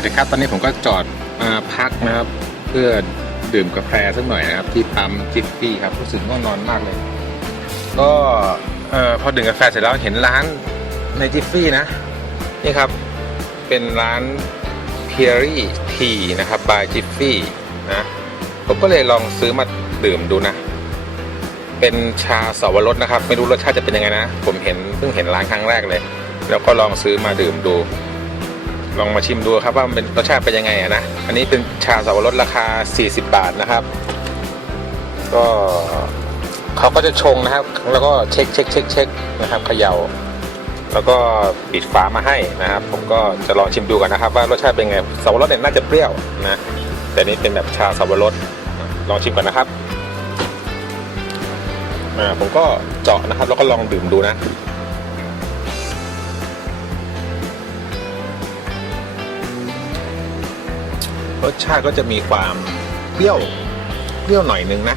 วัสดีครับ ตอนนี้ผมก็จอดมาพักนะครับ เพื่อดื่มกาแฟสักหน่อยนะครับ ที่ปั๊มจิฟฟี่ครับรู้สึกง่วงนอนมากเลย ก็เอ่อพอดื่มกาแฟเสร็จแล้วเห็นร้านในจิฟฟี่นะ นี่ครับ เป็นร้าน p e r r y Tea นะครับ by Jiffy นะผมก็เลยลองซื้อมาดื่มดูนะ เป็นชาสวรสนะครับ ไม่รู้รสชาติจะเป็นยังไงนะ ผมเห็นเพิ่งเห็นร้านครั้งแรกเลย แล้วก็ลองซื้อมาดื่มดู ลองมาชิมดูครับว่ามันเป็นรสชาติเป็นยังไงอะนะ อันนี้เป็นชาสาวรสราคา 40 บาทนะครับ ก็เขาก็จะชงนะครับ แล้วก็เช็คเช็คเช็คเช็คนะครับเขย่า แล้วก็ปิดฝามาให้นะครับ ผมก็จะลองชิมดูกันนะครับ ว่ารสชาติเป็นไงสาวรสเนี่ยน่าจะเปรี้ยวนะ แต่นี่เป็นแบบชาสาวรสลองชิมก่อนนะครับผมก็เจาะนะครับ แล้วก็ลองดื่มดูนะ รสชาติก็จะมีความเปรี้ยวเปรี้ยวหน่อยนึงนะ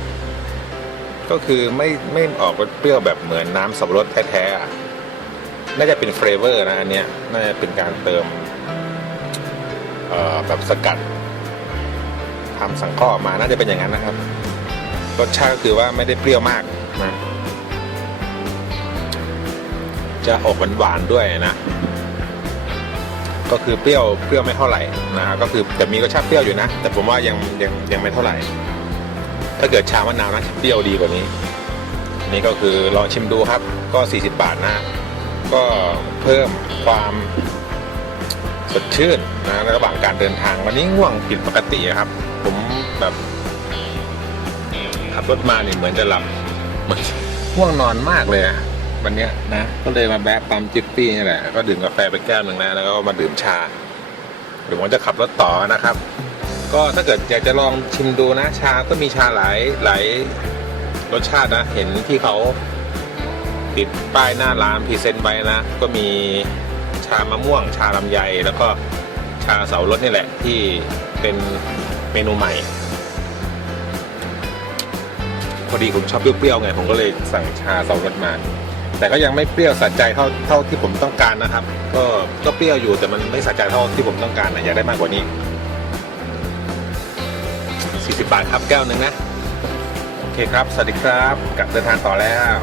ก็คือไม่ไม่ออกเปรี้ยวแบบเหมือนน้ำสับปะรดแท้ๆอะน่าจะเป็นเฟรเวอร์นะอันเนี้ยน่าจะเป็นการเติมแบบสกัดทำสังเคราะห์ออกมาน่าจะเป็นอย่างนั้นนะครับ รสชาติก็คือว่าไม่ได้เปรี้ยวมากนะจะออกหวานๆด้วยนะ ก็คือเปรี้ยวเปรี้ยวไม่เท่าไหร่นะก็คือแต่มีรสชาติเปรี้ยวอยู่นะ แต่ผมว่ายังยังยังไม่เท่าไหร่ ถ้าเกิดชามะนาวนะเปรี้ยวดีกว่านี้ นี่ก็คือลองชิมดูครับ ก็ 40 บาทนะ ก็เพิ่มความสดชื่นนะระหว่างการเดินทางวันนี้ง่วงผิดปกติครับ ผมแบบขับรถมาเนี่ยเหมือนจะหลับเหมือนง่วงนอนมากเลยอะ วันเนี้ยนะ ก็เลยมาแวะปั๊มจิฟฟี่นี่แหละ ก็ดื่มกาแฟไปแก้วหนึ่งนะแล้วก็มาดื่มชาเดี๋ยวผมจะขับรถต่อนะครับ ก็ถ้าเกิดอยากจะลองชิมดูนะ ชาก็มีชาหลายหลายรสชาตินะ เห็นที่เขาติดป้ายหน้าร้านพรีเซนต์ไว้นะ ก็มีชามะม่วง ชาลำไย แล้วก็ชาเสารสนี่แหละ ที่เป็นเมนูใหม่ พอดีผมชอบเปรี้ยวๆไง ผมก็เลยสั่งชาเสารสมา แต่ก็ยังไม่เปรี้ยวสะใจเท่าเท่าที่ผมต้องการนะครับ ก็ก็เปรี้ยวอยู่แต่มันไม่สะใจเท่าที่ผมต้องการนะอยากได้มากกว่านี้ 40 บาทครับแก้วหนึ่งนะ โอเคครับ สวัสดีครับกลับเดินทางต่อแล้ว